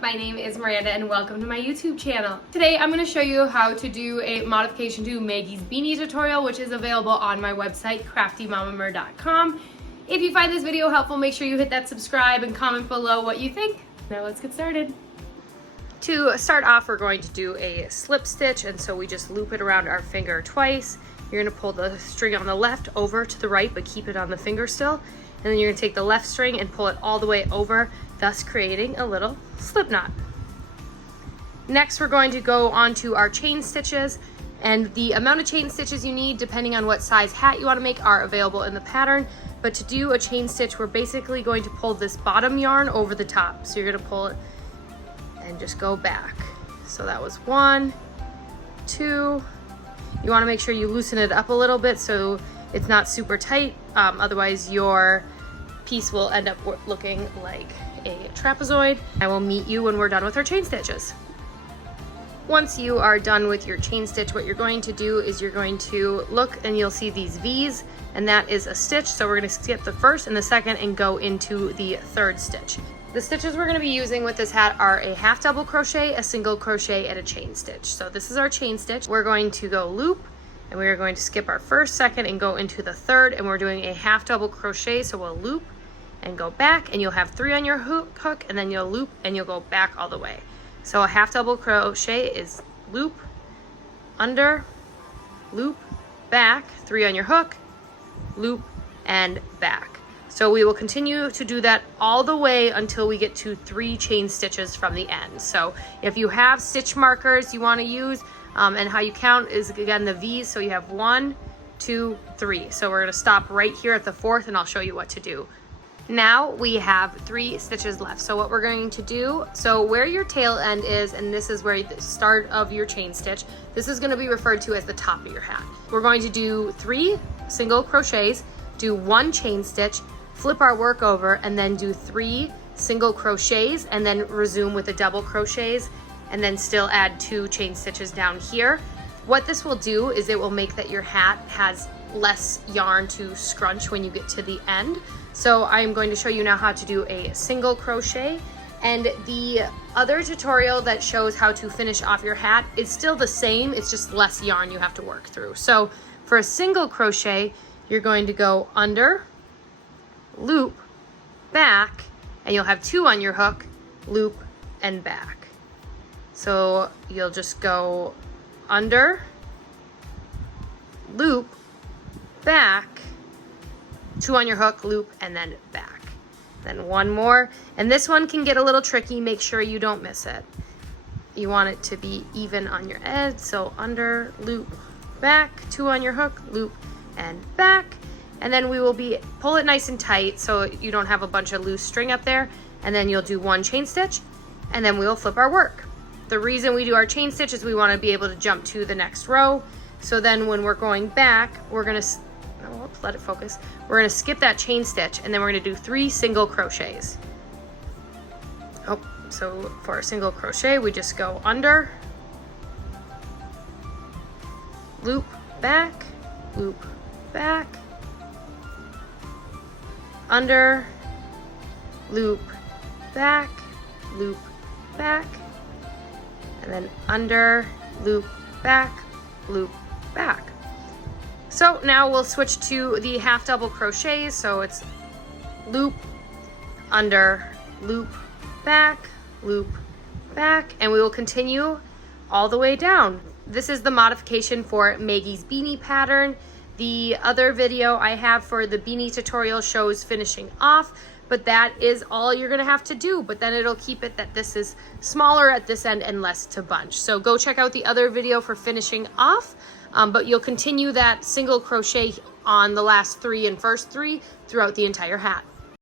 my name is Miranda and welcome to my YouTube channel. Today I'm going to show you how to do a modification to Maggie's beanie tutorial, which is available on my website craftymamamir.com. If you find this video helpful, make sure you hit that subscribe and comment below what you think. Now let's get started. To start off, we're going to do a slip stitch, and so we just loop it around our finger twice. You're going to pull the string on the left over to the right, but keep it on the finger still. And then you're going to take the left string and pull it all the way over, thus creating a little slip knot. Next, we're going to go on to our chain stitches, and the amount of chain stitches you need, depending on what size hat you want to make, are available in the pattern. But to do a chain stitch, we're basically going to pull this bottom yarn over the top. So you're going to pull it and just go back. So that was 1, 2. You want to make sure you loosen it up a little bit so it's not super tight. Otherwise your piece will end up looking like a trapezoid. I will meet you when we're done with our chain stitches. Once you are done with your chain stitch, what you're going to do is you're going to look and you'll see these V's, and that is a stitch. So we're going to skip the first and the second and go into the third stitch. The stitches we're going to be using with this hat are a half double crochet, a single crochet, and a chain stitch. So this is our chain stitch. We're going to go loop, and we are going to skip our first, second, and go into the third, and we're doing a half double crochet. So we'll loop and go back, and you'll have 3 on your hook, and then you'll loop and you'll go back all the way. So a half double crochet is loop, under, loop, back, 3 on your hook, loop, and back. So we will continue to do that all the way until we get to 3 chain stitches from the end. So if you have stitch markers you want to use, and how you count is again the V's, so you have 1, 2, 3. So we're going to stop right here at the 4th, and I'll show you what to do. Now we have 3 stitches left. So what we're going to do, so where your tail end is, and this is where the start of your chain stitch, this is going to be referred to as the top of your hat. We're going to do 3 single crochets, do 1 chain stitch, flip our work over, and then do 3 single crochets, and then resume with the double crochets, and then still add 2 chain stitches down here. What this will do is it will make that your hat has less yarn to scrunch when you get to the end. So I'm going to show you now how to do a single crochet, and the other tutorial that shows how to finish off your hat is still the same, it's just less yarn you have to work through. So for a single crochet, you're going to go under, loop, back, and you'll have 2 on your hook, loop, and back. So you'll just go under, loop, back, 2 on your hook, loop, and then back. Then 1 more, and this one can get a little tricky. Make sure you don't miss it. You want it to be even on your edge, so under, loop, back, 2 on your hook, loop, and back. And then we will pull it nice and tight so you don't have a bunch of loose string up there, and then you'll do 1 chain stitch, and then we will flip our work. The reason we do our chain stitch is we want to be able to jump to the next row. So then when we're going back, we're going to, let it focus. We're going to skip that chain stitch, and then we're going to do 3 single crochets. So for a single crochet, we just go under, loop, back, under, loop, back, and then under, loop, back, loop, back. So now we'll switch to the half double crochets. So it's loop, under, loop, back, and we will continue all the way down. This is the modification for Maggie's beanie pattern. The other video I have for the beanie tutorial shows finishing off, but that is all you're gonna have to do. But then it'll keep it that this is smaller at this end and less to bunch. So go check out the other video for finishing off, but you'll continue that single crochet on the last 3 and first 3 throughout the entire hat.